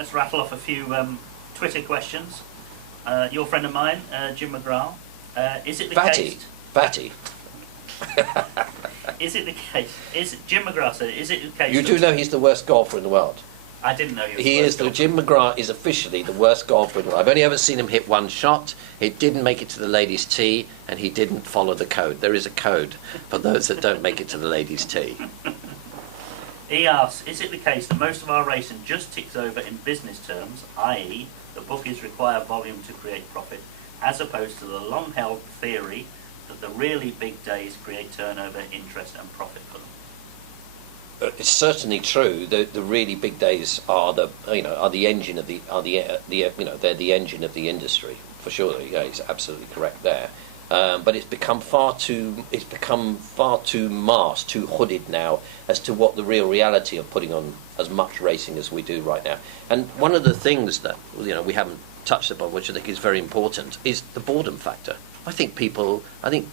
let's rattle off a few Twitter questions. Your friend of mine, Jim McGrath, is it the case... Fatty. Is it the case... Jim McGrath said, is it the case... You do know he's the worst golfer in the world. I didn't know he was Jim McGrath is officially the worst golfer in the world. I've only ever seen him hit one shot. It didn't make it to the ladies' tee, and he didn't follow the code. There is a code for those that don't make it to the ladies' tee. He asks, is it the case that most of our racing just ticks over in business terms, i.e. the bookies require volume to create profit, as opposed to the long-held theory that the really big days create turnover, interest and profit for them? It's certainly true that the really big days are the engine of they're the engine of the industry for sure. Yeah, he's absolutely correct there. But it's become far too masked, too hooded now as to what the real reality of putting on as much racing as we do right now. And one of the things that we haven't touched upon, which I think is very important, is the boredom factor. I think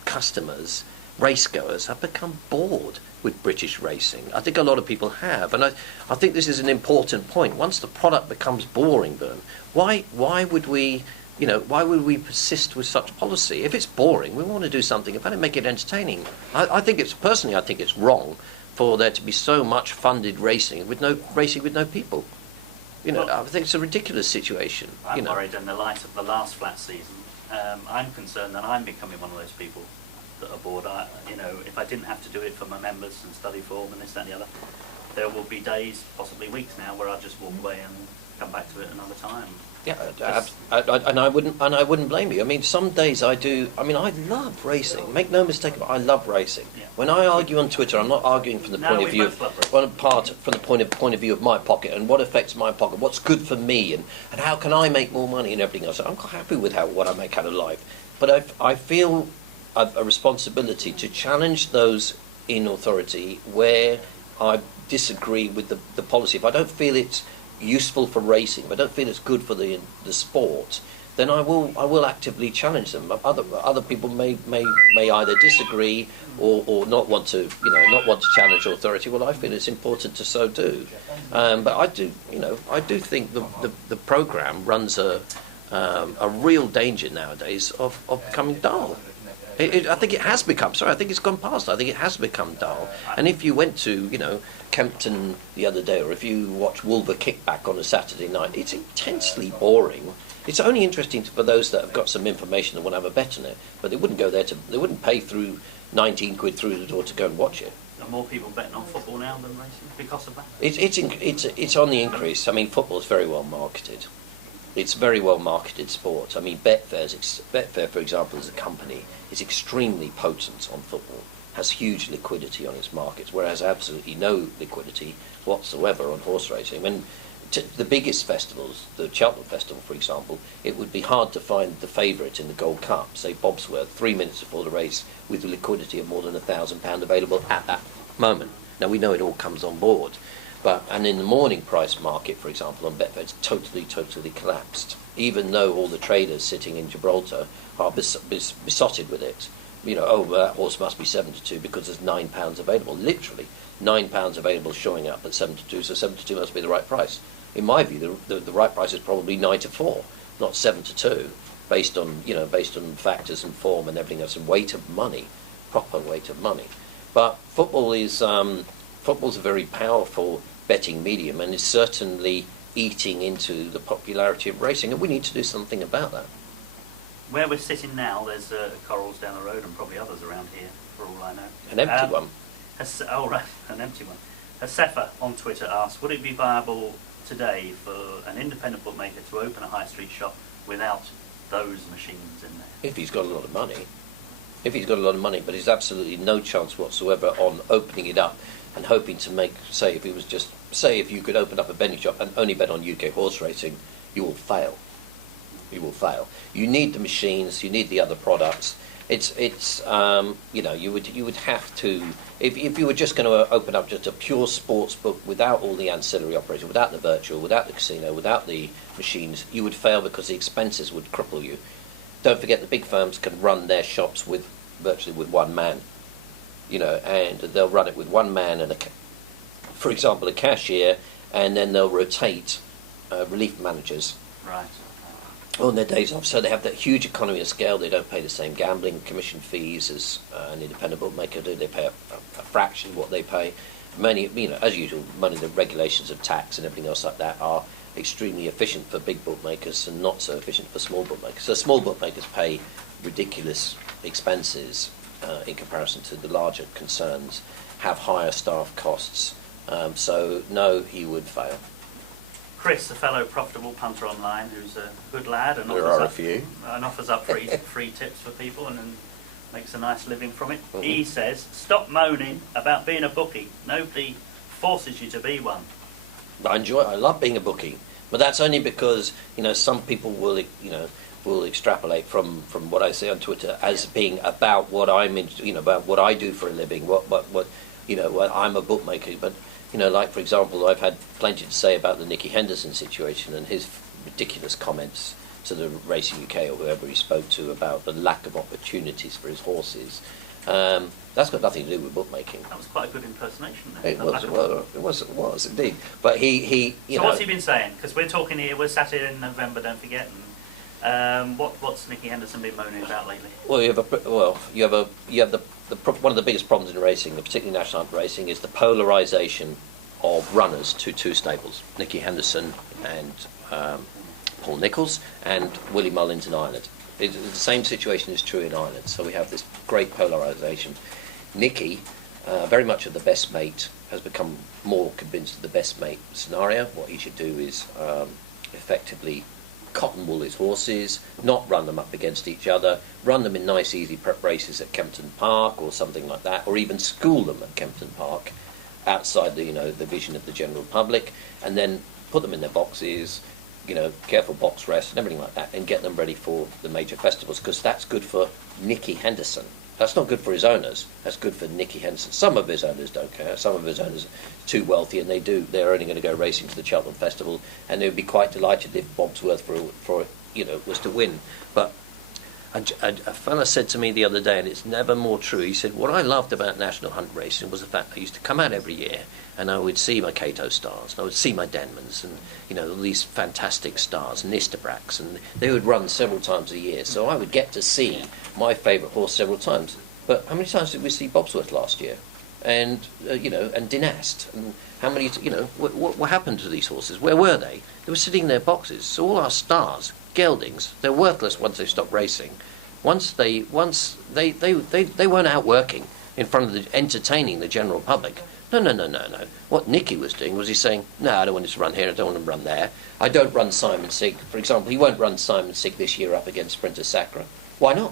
customers, racegoers, have become bored with British racing. I think a lot of people have, and I think this is an important point. Once the product becomes boring, then why would we persist with such policy? If it's boring, we want to do something about it, make it entertaining. I think it's wrong for there to be so much funded racing with no people. I think it's a ridiculous situation. I'm worried in the light of the last flat season. I'm concerned that I'm becoming one of those people that are bored. If I didn't have to do it for my members and study form and this, that and the other, there will be days, possibly weeks now, where I'll just walk away and come back to it another time. Yeah, and I wouldn't blame you. I mean, some days I do. I mean, I love racing. Make no mistake about it, I love racing. Yeah. When I argue on Twitter, I'm not arguing from the point of view of my pocket and what affects my pocket, what's good for me, and how can I make more money and everything else. I'm quite happy with what I make out of life, but I feel a responsibility to challenge those in authority where I disagree with the policy. If I don't feel it's useful for racing, if I don't feel it's good for the sport, then I will actively challenge them. Other people may either disagree or not want to challenge authority. Well, I feel it's important to so do. But I do think the programme runs a real danger nowadays of becoming dull. I think it has become. Sorry, I think it's gone past. I think it has become dull. And if you went to, Kempton the other day, or if you watch Wolver Kickback on a Saturday night, it's intensely boring. It's only interesting for those that have got some information and want to have a bet on it. But they wouldn't go there they wouldn't pay through 19 quid through the door to go and watch it. Are more people betting on football now than racing because of that? It's on the increase. I mean, football's very well marketed. It's a very well marketed sport. I mean, Betfair, for example, as a company, is extremely potent on football, has huge liquidity on its markets, whereas absolutely no liquidity whatsoever on horse racing. I mean, the biggest festivals, the Cheltenham Festival, for example, it would be hard to find the favourite in the Gold Cup, say Bobsworth, 3 minutes before the race, with the liquidity of more than £1,000 available at that moment. Now, we know it all comes on board. And in the morning price market, for example, on Betfair, it's totally collapsed. Even though all the traders sitting in Gibraltar are besotted with it. That horse must be 7-2 because there's £9 available. Literally, £9 available showing up at 7-2, so 7-2 must be the right price. In my view, the right price is probably 9-4, not 7-2, based on factors and form and everything else, and weight of money, proper weight of money. But football's a very powerful betting medium, and is certainly eating into the popularity of racing, and we need to do something about that. Where we're sitting now, there's corals down the road and probably others around here, for all I know. An empty one. An empty one. Hasefa on Twitter asks, would it be viable today for an independent bookmaker to open a high street shop without those machines in there? If he's got a lot of money. But there's absolutely no chance whatsoever on opening it up and hoping to make, if you could open up a betting shop and only bet on UK horse racing, you will fail. You need the machines, you need the other products. You would have to, if you were just going to open up just a pure sports book without all the ancillary operation, without the virtual, without the casino, without the machines, you would fail because the expenses would cripple you. Don't forget the big firms can run their shops virtually with one man, and they'll run it with one man and for example, a cashier, and then they'll rotate relief managers Right. on their days off, so they have that huge economy of scale. They don't pay the same gambling commission fees as an independent bookmaker do. They pay a fraction of what they pay. Many, as usual, the regulations of tax and everything else like that are extremely efficient for big bookmakers and not so efficient for small bookmakers. So small bookmakers pay ridiculous expenses in comparison to the larger concerns, have higher staff costs. So no, he would fail. Chris, a fellow profitable punter online, who's a good lad and There are a few. offers up free tips for people and makes a nice living from it. Mm-hmm. He says, stop moaning about being a bookie. Nobody forces you to be one. I love being a bookie, but that's only because some people will extrapolate from what I say on Twitter as being about what I'm about what I do for a living, what I'm a bookmaker. But like for example, I've had plenty to say about the Nicky Henderson situation and his ridiculous comments to the Racing UK or whoever he spoke to about the lack of opportunities for his horses. That's got nothing to do with bookmaking. That was quite a good impersonation there. It was indeed. But he So what's he been saying? Because we're talking here, we're sat here in November, don't forget. And what's Nicky Henderson been moaning about lately? Well, you have one of the biggest problems in racing, particularly national hunt racing, is the polarisation of runners to two stables: Nicky Henderson and Paul Nicholls, and Willie Mullins in Ireland. The same situation is true in Ireland. So we have this great polarisation. Nicky, very much of the best mate, has become more convinced of the best mate scenario. What he should do is effectively cotton wool his horses, not run them up against each other, run them in nice easy prep races at Kempton Park or something like that, or even school them at Kempton Park outside the vision of the general public, and then put them in their boxes, careful box rest and everything like that, and get them ready for the major festivals, because that's good for Nicky Henderson. That's not good for his owners. That's good for Nicky Henderson. Some of his owners don't care. Some of his owners are too wealthy, and they're only going to go racing to the Cheltenham Festival, and they would be quite delighted if Bobsworth was to win. But a fella said to me the other day, and it's never more true. He said, what I loved about national hunt racing was the fact I used to come out every year, and I would see my Cato stars, and I would see my Denmans, and all these fantastic stars, and Istabracks, and they would run several times a year. So I would get to see my favourite horse several times. But how many times did we see Bobsworth last year? And and Dynast, and how many? What happened to these horses? Where were they? They were sitting in their boxes. So all our stars, geldings, they're worthless once they stop racing. Once they weren't out working in front of entertaining the general public. No. What Nicky was doing was he's saying, no, I don't want to run here, I don't want to run there. I don't run Simon Sig. For example, he won't run Simon Sig this year up against Sprinter Sacra. Why not?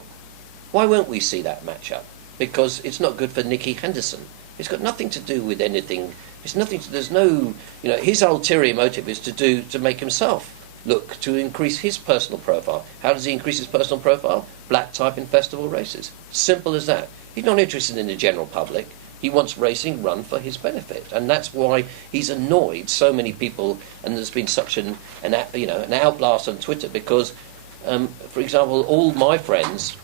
Why won't we see that matchup? Because it's not good for Nicky Henderson. It's got nothing to do with anything. There's no, his ulterior motive is to make himself look, to increase his personal profile. How does he increase his personal profile? Black type in festival races. Simple as that. He's not interested in the general public. He wants racing run for his benefit, and that's why he's annoyed so many people. And there's been such an outblast on Twitter because, for example, all my friends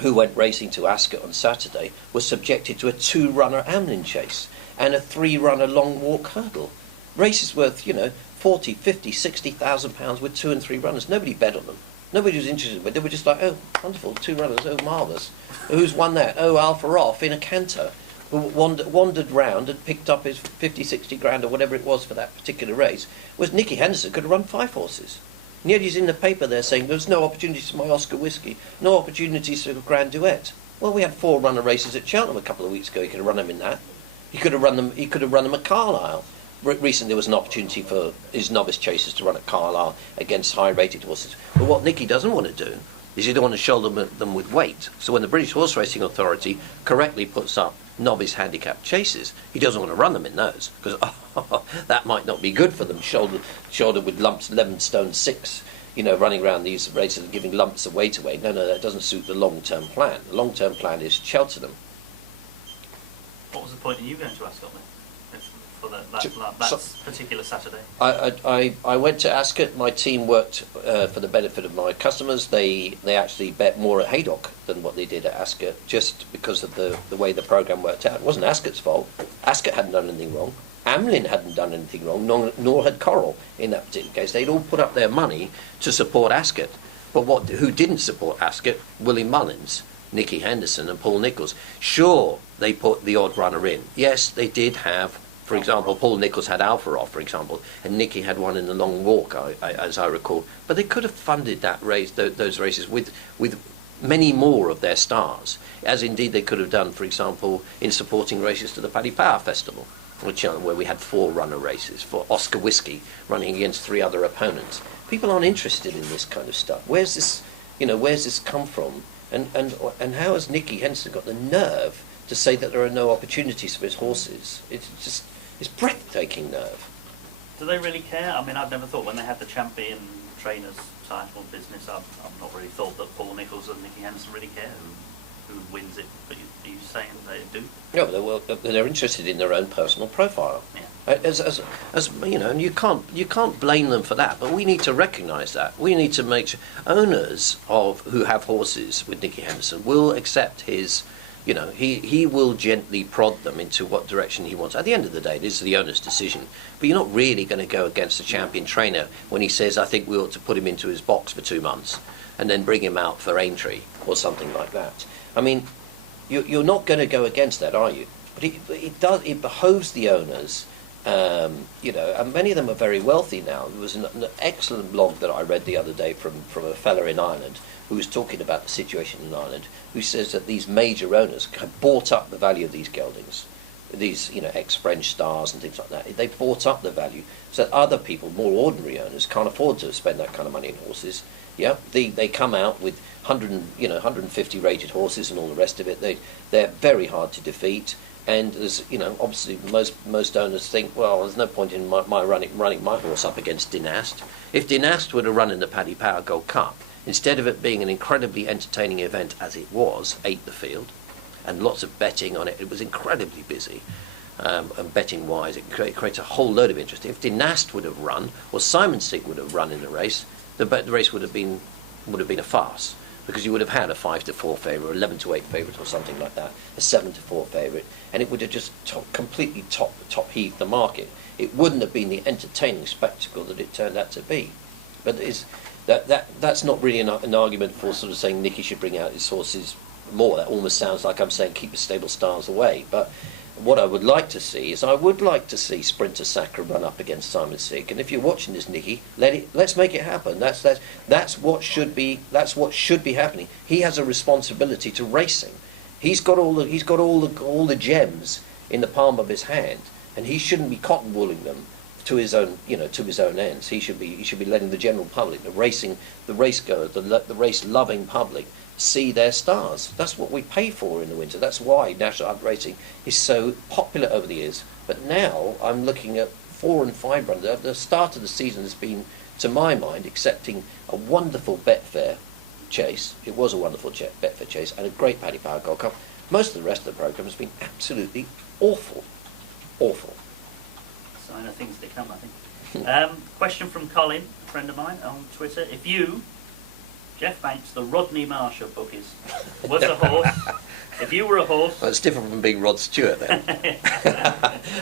who went racing to Ascot on Saturday were subjected to a 2-runner Amlin chase and a 3-runner long walk hurdle. Races worth 40, 50, 60,000 pounds with 2 and 3 runners. Nobody bet on them. Nobody was interested in it. They were just like, oh, wonderful, 2 runners, oh, marvellous. Who's won that? Oh, Alpha Off in a canter. Who wandered round and picked up his 50, 60 grand or whatever it was for that particular race. Was Nicky Henderson could have run 5 horses. And yet he's in the paper there saying there's no opportunities for my Oscar Whiskey, no opportunities for a Grand Duet. Well, we had 4-runner races at Cheltenham a couple of weeks ago. He could have run them in that. He could have run them at Carlisle. Recently there was an opportunity for his novice chasers to run at Carlisle against high-rated horses. But what Nicky doesn't want to do is he don't want to shoulder them with weight. So when the British Horse Racing Authority correctly puts up novice handicap chases, he doesn't want to run them in those because that might not be good for them. Shoulder with lumps, 11 stone 6, running around these races and giving lumps of weight away. No, that doesn't suit the long-term plan. The long-term plan is Cheltenham. What was the point of you going to Ascot then? For that particular Saturday? I went to Ascot. My team worked for the benefit of my customers. They actually bet more at Haydock than what they did at Ascot, just because of the way the programme worked out. It wasn't Ascot's fault. Ascot hadn't done anything wrong. Amlin hadn't done anything wrong, nor had Coral in that particular case. They'd all put up their money to support Ascot. But who didn't support Ascot? Willie Mullins, Nicky Henderson and Paul Nicholls. Sure, they put the odd runner in. Yes, they did have, for example, Paul Nicholls had Alpha off, for example, and Nicky had one in the long walk, as I recall. But they could have funded that race, those races with many more of their stars, as indeed they could have done, for example, in supporting races to the Paddy Power Festival, where we had 4 runner races for Oscar Whiskey running against 3 other opponents. People aren't interested in this kind of stuff. Where's this come from? And how has Nicky Henderson got the nerve to say that there are no opportunities for his horses? It's breathtaking nerve. Do they really care? I mean, I've never thought when they had the champion trainers title business, I've not really thought that Paul Nicholls and Nicky Henderson really care who wins it. But are you saying they do? No, they're interested in their own personal profile. Yeah. As you know, and you can't blame them for that. But we need to recognise that. We need to make sure owners who have horses with Nicky Henderson will accept his. You know, he will gently prod them into what direction he wants. At the end of the day, this is the owner's decision. But you're not really going to go against the champion trainer when he says, I think we ought to put him into his box for 2 months and then bring him out for Aintree or something like that. I mean, you're not going to go against that, are you? But it behoves the owners, you know, and many of them are very wealthy now. There was an excellent blog that I read the other day from a fella in Ireland who was talking about the situation in Ireland, who says that these major owners have bought up the value of these geldings, these, you know, ex-French stars and things like that. They've bought up the value so that other people, more ordinary owners, can't afford to spend that kind of money in horses. Yeah, they come out with 150 rated horses and all the rest of it. They're very hard to defeat. And there's, you know, obviously most owners think, well, there's no point in my running my horse up against Dynast. If Dynast were to run in the Paddy Power Gold Cup, instead of it being an incredibly entertaining event as it was, ate the field, and lots of betting on it, it was incredibly busy. And betting-wise, it creates a whole load of interest. If Dynast would have run, or Simon Sig would have run in the race, the race would have been a farce, because you would have had a 5-4 favourite, or 11-8 favourite, or something like that, a 7-4 favourite, and it would have just completely top heaved the market. It wouldn't have been the entertaining spectacle that it turned out to be. But that's not really an argument for sort of saying Nicky should bring out his horses more. That almost sounds like I'm saying keep the stable stars away. But what I would like to see is I would like to see Sprinter Sacre run up against Simon Sig. And if you're watching this, Nicky, let's make it happen. That's what should be happening. He has a responsibility to racing. He's got all the gems in the palm of his hand, and he shouldn't be cottonwooling them to his own ends. He should be letting the general public, the race loving public, see their stars. That's what we pay for in the winter. That's why National Hunt racing is so popular over the years. But now I'm looking at 4 and 5 runners. The start of the season has been, to my mind, excepting a wonderful Betfair chase. It was a wonderful Betfair chase and a great Paddy Power Gold Cup. Most of the rest of the programme has been absolutely awful. Sign of things to come, I think. Question from Colin, a friend of mine, on Twitter. If you, Jeff Banks, the Rodney Marsh of bookies, was a horse, if you were a horse... Well, it's different from being Rod Stewart then.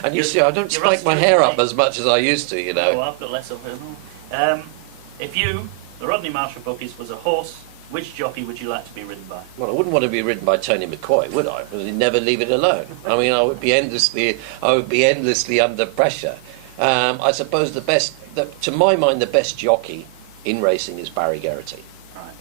And you see, I don't spike my hair up as much as I used to, you know. Oh, I've got less of it. If you, the Rodney Marsh of bookies, was a horse, which jockey would you like to be ridden by? Well, I wouldn't want to be ridden by Tony McCoy, would I? Because he'd never leave it alone. I mean, I would be endlessly under pressure. I suppose to my mind, the best jockey in racing is Barry Geraghty. Right.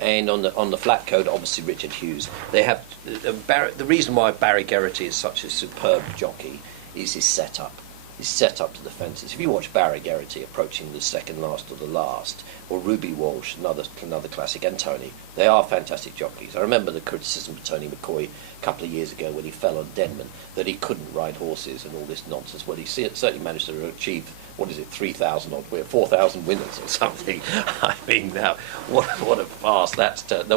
And on the flat code, obviously Richard Hughes. They have the reason why Barry Geraghty is such a superb jockey is his setup. His setup to the fences. If you watch Barry Geraghty approaching the second last or the last, or Ruby Walsh, another classic, and Tony, they are fantastic jockeys. I remember the criticism of Tony McCoy a couple of years ago when he fell on Denman, that he couldn't ride horses and all this nonsense. Well, he certainly managed to achieve, 3,000 odd, 4,000 winners or something. I mean, now, what a farce that's turned.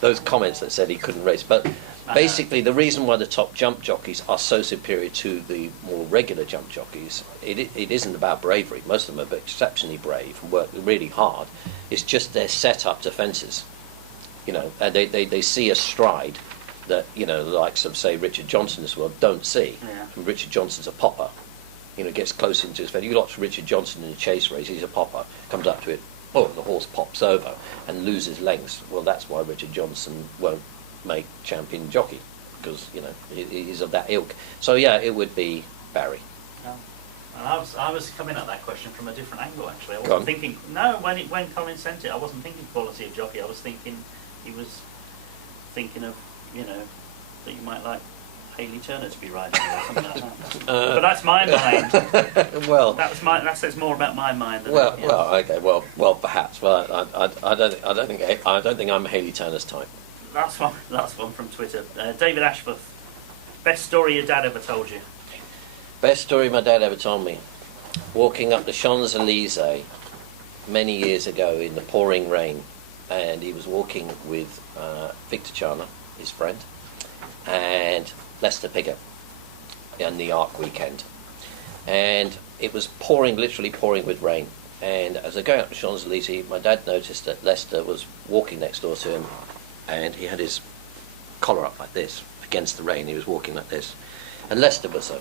Those comments that said he couldn't race. But basically, the reason why the top jump jockeys are so superior to the more regular jump jockeys, it isn't about bravery. Most of them are exceptionally brave and work really hard. It's just their setup to fences. You know, they see a stride that, you know, the likes of, say, Richard Johnson as well don't see. Yeah. Richard Johnson's a popper. You know, gets close into his fence. You watch Richard Johnson in a chase race. He's a popper. Comes up to it. Oh, the horse pops over and loses lengths. Well, that's why Richard Johnson won't make champion jockey, because you know he's of that ilk. So yeah, it would be Barry. Oh. And I was coming at that question from a different angle actually. I Go wasn't on. thinking when Colin sent it, I wasn't thinking quality of jockey. I was thinking he was thinking of that you might like Hayley Turner to be riding or something like that. But that's my mind. Well, that says more about my mind. Than well, okay, well, perhaps. Well, I don't think I'm Hayley Turner's type. Last one from Twitter. David Ashworth. Best story your dad ever told you? Best story my dad ever told me. Walking up the Champs-Élysées many years ago in the pouring rain, and he was walking with Victor Chana, his friend, and Lester Piggott on the Arc weekend. And it was pouring, literally pouring with rain. And as I go up the Champs-Élysées, my dad noticed that Lester was walking next door to him, and he had his collar up like this against the rain. He was walking like this, and Lester was a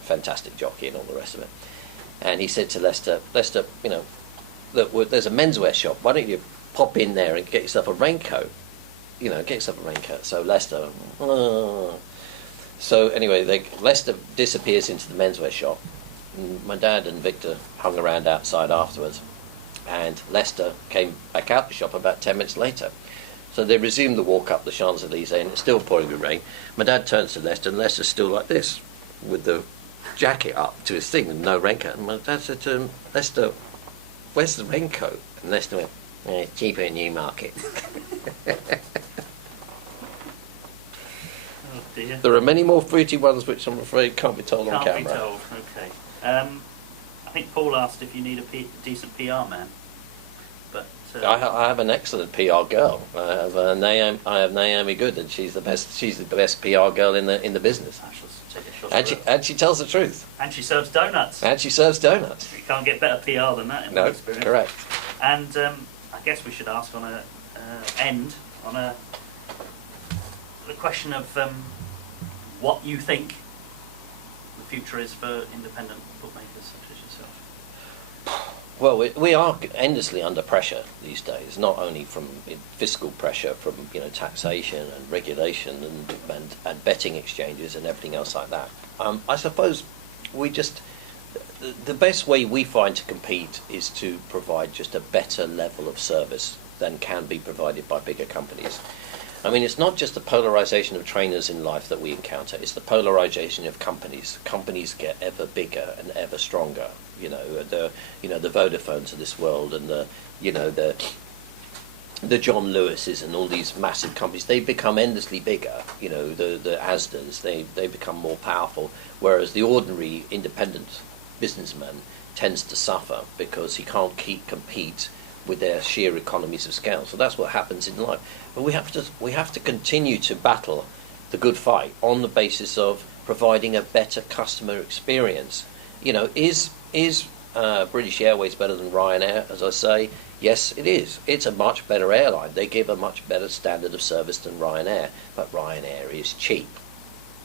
fantastic jockey and all the rest of it. And he said to Lester, look, there's a menswear shop. Why don't you pop in there and get yourself a raincoat? So Lester, so anyway, Lester disappears into the menswear shop. And my dad and Victor hung around outside afterwards, and Lester came back out the shop about 10 minutes later. So they resumed the walk up the Champs-Élysées, and it's still pouring with rain. My dad turns to Lester, and Lester's still like this, with the jacket up to his thing and no raincoat. And my dad said to him, Lester, where's the raincoat? And Lester went, it's cheaper in Newmarket. Oh dear. There are many more fruity ones which I'm afraid can't be told on camera. Can't be told. Okay. I think Paul asked if you need a decent PR man. But I have an excellent PR girl. I have Naomi Good, and she's the best. She's the best PR girl in the business. I shall take a shot. And she tells the truth. And she serves donuts. You can't get better PR than that in my experience. Correct. And I guess we should ask on a the question of what you think the future is for independent bookmakers such as yourself. Well, we are endlessly under pressure these days, not only from fiscal pressure, from taxation and regulation and betting exchanges and everything else like that. I suppose the best way we find to compete is to provide just a better level of service than can be provided by bigger companies. I mean, it's not just the polarization of trainers in life that we encounter, it's the polarization of companies. Companies get ever bigger and ever stronger. The Vodafones of this world, and the John Lewises and all these massive companies, they become endlessly bigger. The Asdas, they become more powerful, whereas the ordinary independent businessman tends to suffer because he can't compete with their sheer economies of scale. So that's what happens in life. But we have to continue to battle the good fight on the basis of providing a better customer experience. Is British Airways better than Ryanair? As I say, yes, it is. It's a much better airline. They give a much better standard of service than Ryanair, but Ryanair is cheap.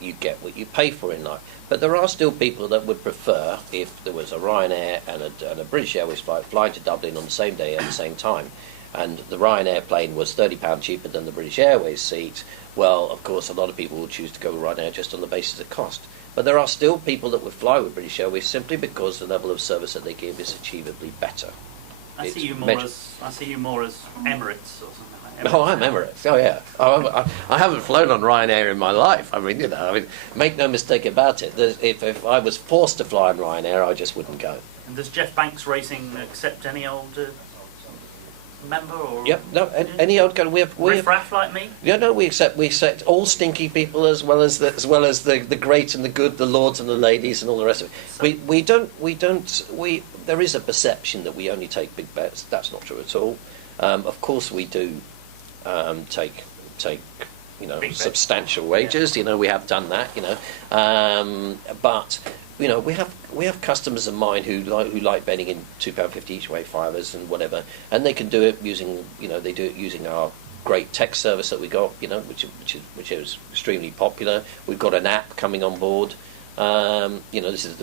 You get what you pay for in life. But there are still people that would prefer, if there was a Ryanair and a British Airways flight flying to Dublin on the same day at the same time, and the Ryanair plane was £30 cheaper than the British Airways seat, well, of course, a lot of people will choose to go with Ryanair just on the basis of cost. But there are still people that would fly with British Airways simply because the level of service that they give is achievably better. I see you more as Emirates or something like that. Oh, I'm Emirates. Oh, yeah. I haven't flown on Ryanair in my life. Make no mistake about it. If I was forced to fly on Ryanair, I just wouldn't go. And does Jeff Banks Racing accept any old member or? Yep. No. Any old guy. We have riff-raff like me. Yeah. No. We accept all stinky people as well as the great and the good, the lords and the ladies and all the rest of it. So there is a perception that we only take big bets. That's not true at all. Of course we do take substantial wages. We have done that. But we have customers of mine who like betting in £2.50 each way fivers and whatever, and they can do it using our great tech service that we got, which is extremely popular. We've got an app coming on board. This is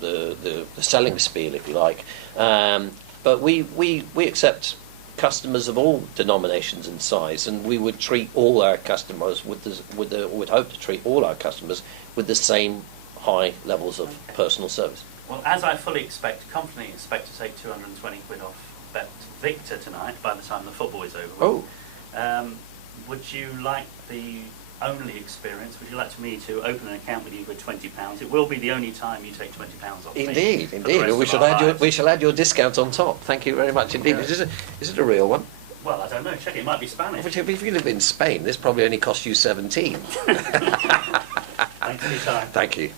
the selling spiel, if you like. But we accept customers of all denominations and size, and we would treat all our customers would hope to treat all our customers with the same high levels of personal service. Well, as I confidently expect to take 220 quid off Bet Victor tonight by the time the football is over. Oh. Would you like the only experience? Would you like me to open an account with you for £20? It will be the only time you take £20 off. Indeed. We shall add your discount on top. Thank you very much indeed. Yeah. Is it a real one? Well, I don't know. Check it. It might be Spanish. If you live in Spain, this probably only cost you 17. Thanks for your time. Thank you.